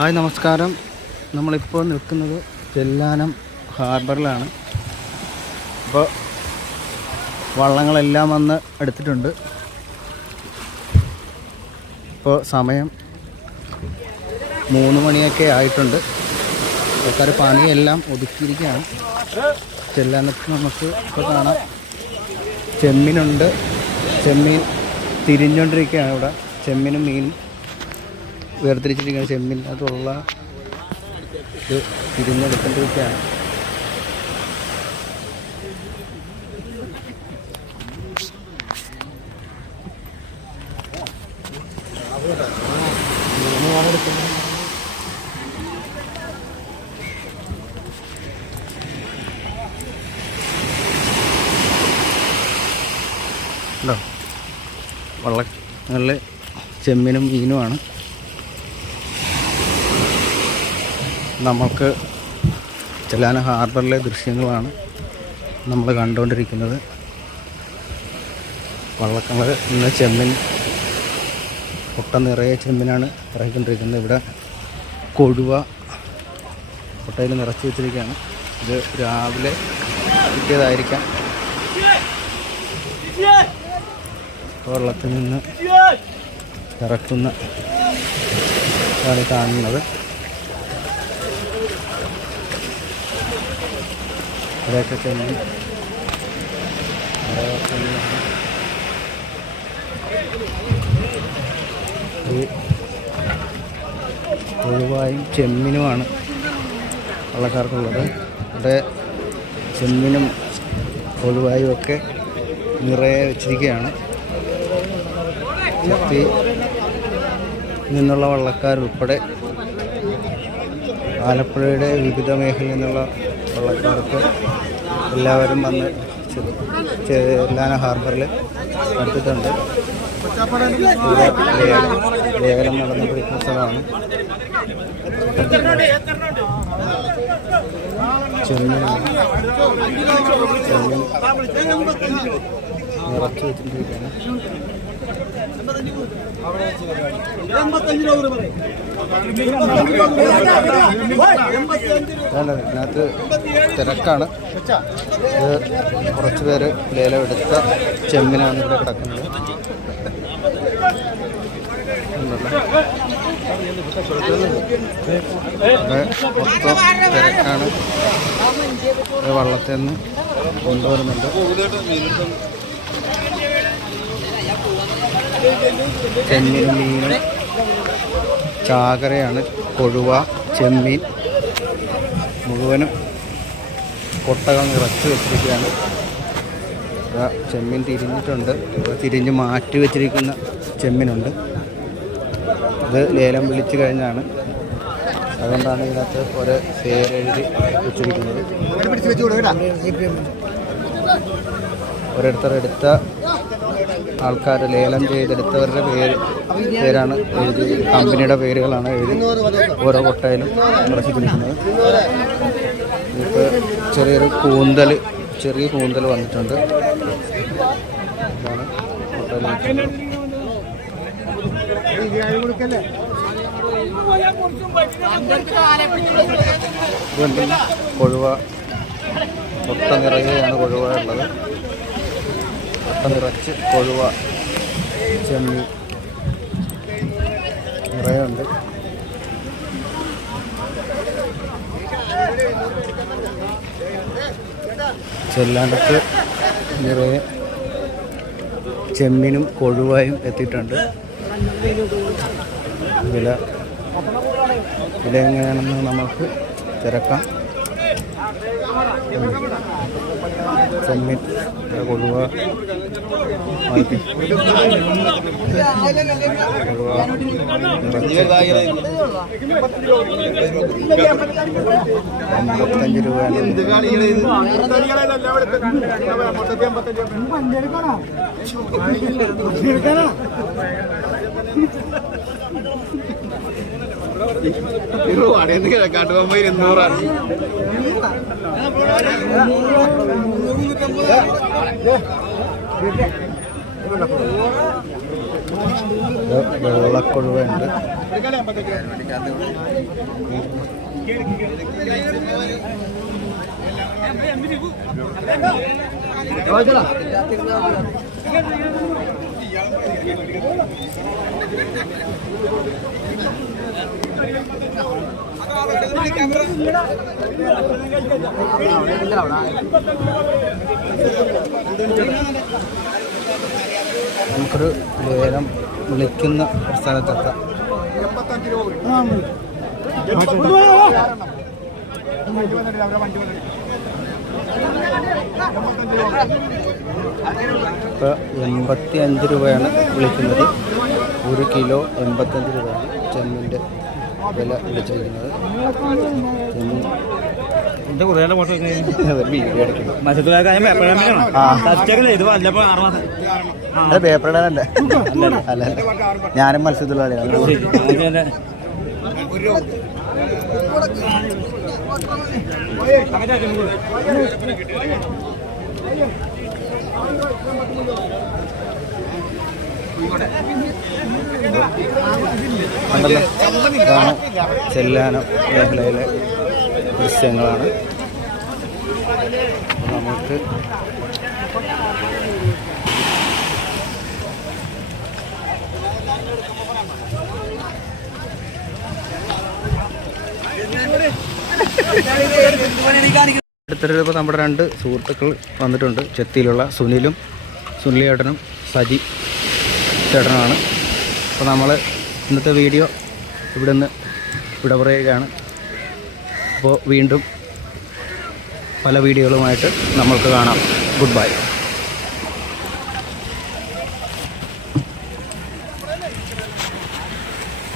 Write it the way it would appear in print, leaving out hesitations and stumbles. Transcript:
Hi നമസ്കാരം. നമ്മളിപ്പോൾ നിൽക്കുന്നത് ചെല്ലാനം ഹാർബറിലാണ്. അപ്പോൾ വള്ളങ്ങളെല്ലാം വന്ന് എടുത്തിട്ടുണ്ട്. ഇപ്പോൾ സമയം 3 മണിയൊക്കെ ആയിട്ടുണ്ട്. ആൾക്കാർ പണിയെല്ലാം ഒതുക്കിയിരിക്കുകയാണ്. ചെല്ലാനത്ത് നമുക്ക് ഇപ്പോൾ കാണാം ചെമ്മീനുണ്ട്. ചെമ്മീൻ തിരിഞ്ഞുകൊണ്ടിരിക്കുകയാണ്. ഇവിടെ ചെമ്മീനും മീനും വേർതിരിച്ചിരിക്കുന്ന ചെമ്മീനകത്തുള്ള ഇത് തിരിഞ്ഞെടുക്കൊണ്ടിരിക്കുകയാണ്. ഉണ്ടോ വള്ളങ്ങളിൽ ചെമ്മീനും മീനുമാണ് നമുക്ക് ചെല്ലാനം ഹാർബറിലെ ദൃശ്യങ്ങളാണ് നമ്മൾ കണ്ടുകൊണ്ടിരിക്കുന്നത്. വള്ളങ്ങൾ ഇന്ന് ചെമ്മീൻ കൊട്ട നിറയെ ചെമ്മീനാണ് ഇറക്കിക്കൊണ്ടിരിക്കുന്നത്. ഇവിടെ കൊഴുവ കൊട്ടയിൽ നിറച്ച് വെച്ചിരിക്കുകയാണ്. ഇത് രാവിലെ കിട്ടിയതായിരിക്കാം. വള്ളത്തിൽ നിന്ന് ഇറക്കുന്ന കാണുന്നത്. ഇവിടെയൊക്കെ ചെമ്മീൻ കൊഴുവായും ചെമ്മീനുമാണ് വള്ളക്കാർക്കുള്ളത്. ഇവിടെ ചെമ്മീനും കൊഴുവായും ഒക്കെ നിറയെ വെച്ചിരിക്കുകയാണ്. ചെത്തി നിന്നുള്ള വള്ളക്കാരുൾപ്പെടെ ആലപ്പുഴയുടെ വിവിധ മേഖലയിൽ നിന്നുള്ള വള്ളക്കാർക്ക് എല്ലാവരും വന്ന് ചെല്ലാനം ഹാർബറിൽ അടുത്തിട്ടുണ്ട്. ലേലം നടന്നുകൊണ്ടിരിക്കുന്ന സ്ഥലമാണ്. ചെമ്മീൻ നിറച്ച് വെച്ചിട്ടിരിക്കുകയാണ്. ഇതിനകത്ത് തിരക്കാണ്. ഇത് കുറച്ച് പേര് ലേലം എടുത്ത ചെമ്മിനാണ് ഇവിടെ കിടക്കുന്നത്. മൊത്തം തിരക്കാണ്. വള്ളത്തിൽ നിന്ന് കൊണ്ടുവരുന്നുണ്ട്. ചെമ്മീനും മീനും ചാകരയാണ്. കൊഴുവ ചെമ്മീൻ മുഴുവനും കൊട്ടകൾ നിറച്ച് വെച്ചിരിക്കുകയാണ്. ചെമ്മീൻ തിരിഞ്ഞിട്ടുണ്ട്. തിരിഞ്ഞ് മാറ്റി വെച്ചിരിക്കുന്ന ചെമ്മീനുണ്ട്. ഇത് ലേലം വിളിച്ചു കഴിഞ്ഞാണ്. അതുകൊണ്ടാണ് ഇതിനകത്ത് ഒരു പേരെഴുതി വെച്ചിരിക്കുന്നത്. ഓരോരുത്തരെടുത്ത ആൾക്കാർ ലേലം ചെയ്തെടുത്തവരുടെ പേരാണ് എഴുതി, കമ്പനിയുടെ പേരുകളാണ് എഴുതി ഓരോ കൊട്ടയിലും നിറച്ചിരിക്കുന്നത്. ഇപ്പോൾ ചെറിയ കൂന്തൽ വന്നിട്ടുണ്ട്. ഇതാണ് കൊട്ടയിൽ വീണ്ടും കൊഴുവ കൊട്ട നിറയെയാണ് കൊഴുവ ഉള്ളത്. കൊട്ട നിറച്ച് കൊഴുവ ചെമ്മീൻ നിറയുണ്ട്. ചെല്ലാനത്ത് നിറയെ ചെമ്മീനും കൊഴുവായും എത്തിയിട്ടുണ്ട്. വില എങ്ങനെയാണെന്ന് നമുക്ക് തിരക്കാം. ചെമ്മീൻ കൊഴുവ കാട്ടുപോകുമ്പോ 200 Ini വെള്ളക്കൊഴുവുണ്ട്. നമുക്കൊരു ലേലം വിളിക്കുന്ന ഒരു സ്ഥലത്തെത്താം. ഇപ്പോൾ 85 രൂപയാണ് വിളിക്കുന്നത്. 1 കിലോ 85 രൂപയാണ് ചെമ്മിൻ്റെ വില വിളിച്ചിരിക്കുന്നത്. പേപ്പറിടാനല്ലേ? അല്ല, ഞാനും മത്സ്യത്തൊഴിലാളിയാണ്. ഇതാണ് ചെല്ലാനം മേഖലയിലെ ദൃശ്യങ്ങളാണ്. നമുക്ക് അടുത്തിപ്പോൾ നമ്മുടെ 2 സുഹൃത്തുക്കൾ വന്നിട്ടുണ്ട്. ചെത്തിയിലുള്ള സുനിൽ ചേട്ടനും സജി ചേട്ടനുമാണ്. അപ്പോൾ നമ്മൾ ഇന്നത്തെ വീഡിയോ ഇവിടെ പറയുകയാണ്. അപ്പോൾ വീണ്ടും പല വീഡിയോകളുമായിട്ട് നമ്മൾക്ക് കാണാം. Good bye.